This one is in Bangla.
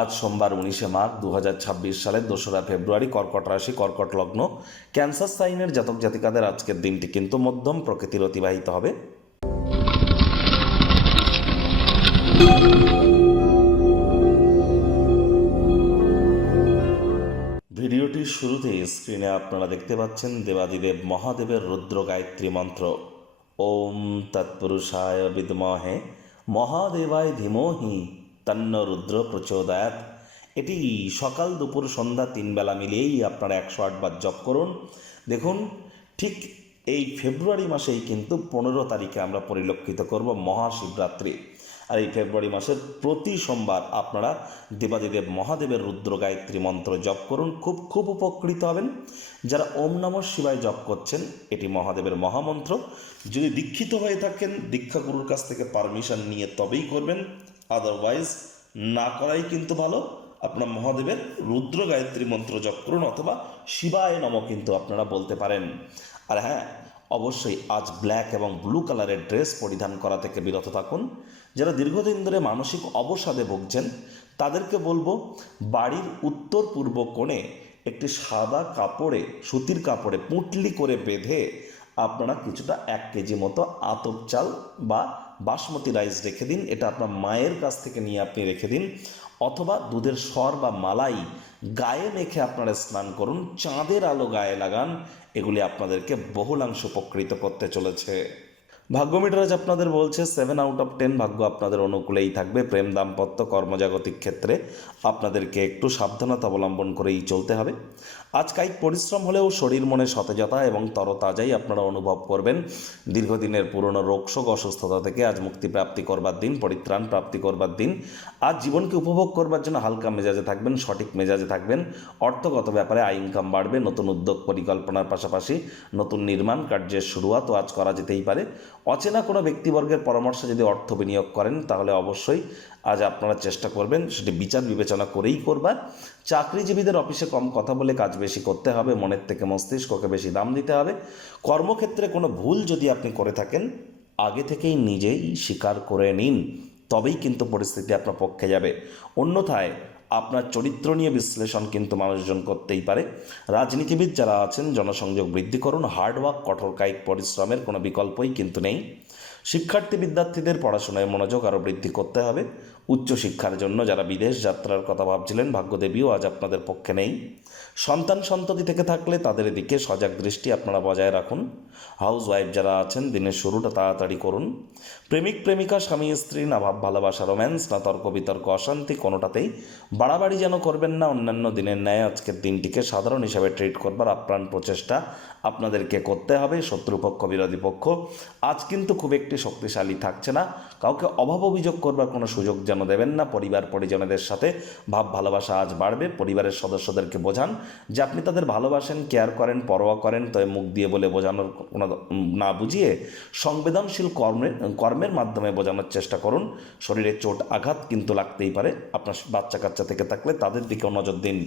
আজ সোমবার 19 মাঘ 2026 সালের 2রা ফেব্রুয়ারি, কর্কট রাশি, কর্কট লগ্ন, ক্যান্সার সাইনের জাতক জাতিকাদের আজকের দিনটি কিন্তু মধ্যম প্রকৃতির অতিবাহিত হবে। ভিডিওটির শুরুতে স্ক্রিনে আপনারা দেখতে পাচ্ছেন দেবাদিদেব মহাদেবের রুদ্র গায়ত্রী মন্ত্র। ওম তৎপুরুষায় বিদ্মহে মহাদেবায় ধীমহি তন্ন রুদ্র প্রচোদয়াৎ। এটি সকাল দুপুর সন্ধ্যা 3 বেলা মিলিয়েই আপনারা 108 বার জপ করুন। দেখুন, ঠিক এই ফেব্রুয়ারি মাসেই কিন্তু 15 তারিখে আমরা পরিলক্ষিত করব মহাশিবরাত্রি। আর এই ফেব্রুয়ারি মাসের প্রতি সোমবার আপনারা দেবাদিদেব মহাদেবের রুদ্র গায়ত্রী মন্ত্র জপ করুন, খুব উপকৃত হবেন। যারা ওম নমঃ শিবায় জপ করছেন, এটি মহাদেবের মহামন্ত্র। যদি দীক্ষিত হয়ে থাকেন, দীক্ষাগুরুর কাছ থেকে পারমিশন নিয়ে তবেই করবেন, আদারওয়াইজ না করাই কিন্তু ভালো। আপনার মহাদেবের রুদ্র গায়ত্রী মন্ত্র জপ করুন, অথবা শিবায় নমঃ কিন্তু আপনারা বলতে পারেন। আর হ্যাঁ, অবশ্যই আজ ব্ল্যাক এবং ব্লু কালারের ড্রেস পরিধান করা থেকে বিরত থাকুন। যারা দীর্ঘদিন ধরে মানসিক অবসাদে ভুগছেন, তাদেরকে বলবো বাড়ির উত্তর পূর্ব কোণে একটি সাদা কাপড়ে, সুতির কাপড়ে পুঁটলি করে বেঁধে আপনারা কিছুটা 1 কেজি মতো আতপ চাল বা বাসমতি রাইস রেখে দিন। এটা আপনার মায়ের কাছ থেকে নিয়ে আপনি রেখে দিন, অথবা দুধের সর বা মালাই গায়ে মেখে আপনারা স্নান করুন, চাঁদের আলো গায়ে লাগান। এগুলি আপনাদেরকে বহুলাংশ উপকৃত করতে চলেছে। ভাগ্য মিটার আজ আপনাদের বলছে 7 আউট অফ 10 ভাগ্য আপনাদের অনুকূলেই থাকবে। প্রেম, দাম্পত্য, কর্মজাগতিক ক্ষেত্রে আপনাদেরকে একটু সাবধানতা অবলম্বন করেই চলতে হবে। আজ কায়িক পরিশ্রম হলেও শরীর মনে সতেজতা এবং তরতাজাই আপনারা অনুভব করবেন। দীর্ঘদিনের পুরনো রোগশোক, অসুস্থতা থেকে আজ মুক্তি প্রাপ্তি করবার দিন, পরিত্রাণ প্রাপ্তি করবার দিন। আজ জীবনকে উপভোগ করবার জন্য হালকা মেজাজে থাকবেন, সঠিক মেজাজে থাকবেন। অর্থগত ব্যাপারে আয় ইনকাম বাড়বে। নতুন উদ্যোগ পরিকল্পনার পাশাপাশি নতুন নির্মাণ কার্যের শুরুয়াতও আজ করা যেতেই পারে। অচেনা কোনো ব্যক্তিবর্গের পরামর্শে যদি অর্থ বিনিয়োগ করেন, তাহলে অবশ্যই আজ আপনারা চেষ্টা করবেন সেটি বিচার বিবেচনা করেই করবার। চাকরিজীবীদের অফিসে কম কথা বলে কাজ বেশি করতে হবে, মনের থেকে মস্তিষ্ককে বেশি দাম দিতে হবে। কর্মক্ষেত্রে কোনো ভুল যদি আপনি করে থাকেন, আগে থেকেই নিজেই স্বীকার করে নিন, তবেই কিন্তু পরিস্থিতি আপনার পক্ষে যাবে। অন্যথায় আপনার চরিত্র নিয়ে বিশ্লেষণ কিন্তু মানুষজন করতেই পারে। রাজনীতিবিদ যারা আছেন, জনসংযোগ বৃদ্ধি করুন। হার্ডওয়ার্ক, কঠোর কায়িক পরিশ্রমের কোনো বিকল্পই কিন্তু নেই। শিক্ষার্থী বিদ্যার্থীদের পড়াশোনায় মনোযোগ আরও বৃদ্ধি করতে হবে। উচ্চশিক্ষার জন্য যারা বিদেশ যাত্রার কথা ভাবছিলেন, ভাগ্যদেবীও আজ আপনাদের পক্ষে নেই। সন্তান সন্ততি থেকে থাকলে তাদের দিকে সজাগ দৃষ্টি আপনারা বজায় রাখুন। হাউস ওয়াইফ যারা আছেন, দিনের শুরুটা তাড়াতাড়ি করুন। প্রেমিক প্রেমিকা, স্বামী স্ত্রী, না ভাব ভালোবাসা, রোম্যান্স, না তর্ক বিতর্ক, অশান্তি, কোনোটাতেই বাড়াবাড়ি যেন করবেন না। অন্যান্য দিনের ন্যায় আজকের দিনটিকে সাধারণ হিসাবে ট্রিট করবার আপ্রাণ প্রচেষ্টা আপনাদেরকে করতে হবে। শত্রুপক্ষ, বিরোধী পক্ষ আজ কিন্তু খুব একটি শক্তিশালী থাকছে না। কাউকে অভাব অভিযোগ করবার কোনো সুযোগ যেন দেবেন না। পরিবার পরিজনদের সাথে ভাব ভালোবাসা আজ বাড়বে। পরিবারের সদস্যদেরকে বোঝান যে আপনি তাদের ভালোবাসেন, কেয়ার করেন, পরোয়া করেন। তবে মুখ দিয়ে বলে বোঝানোর কোনো না বুঝিয়ে সংবেদনশীল কর্মের মাধ্যমে বোঝানোর চেষ্টা করুন। শরীরে চোট আঘাত কিন্তু লাগতেই পারে। আপনার বাচ্চা কাচ্চা থেকে থাকলে তাদের দিকেও নজর দিন।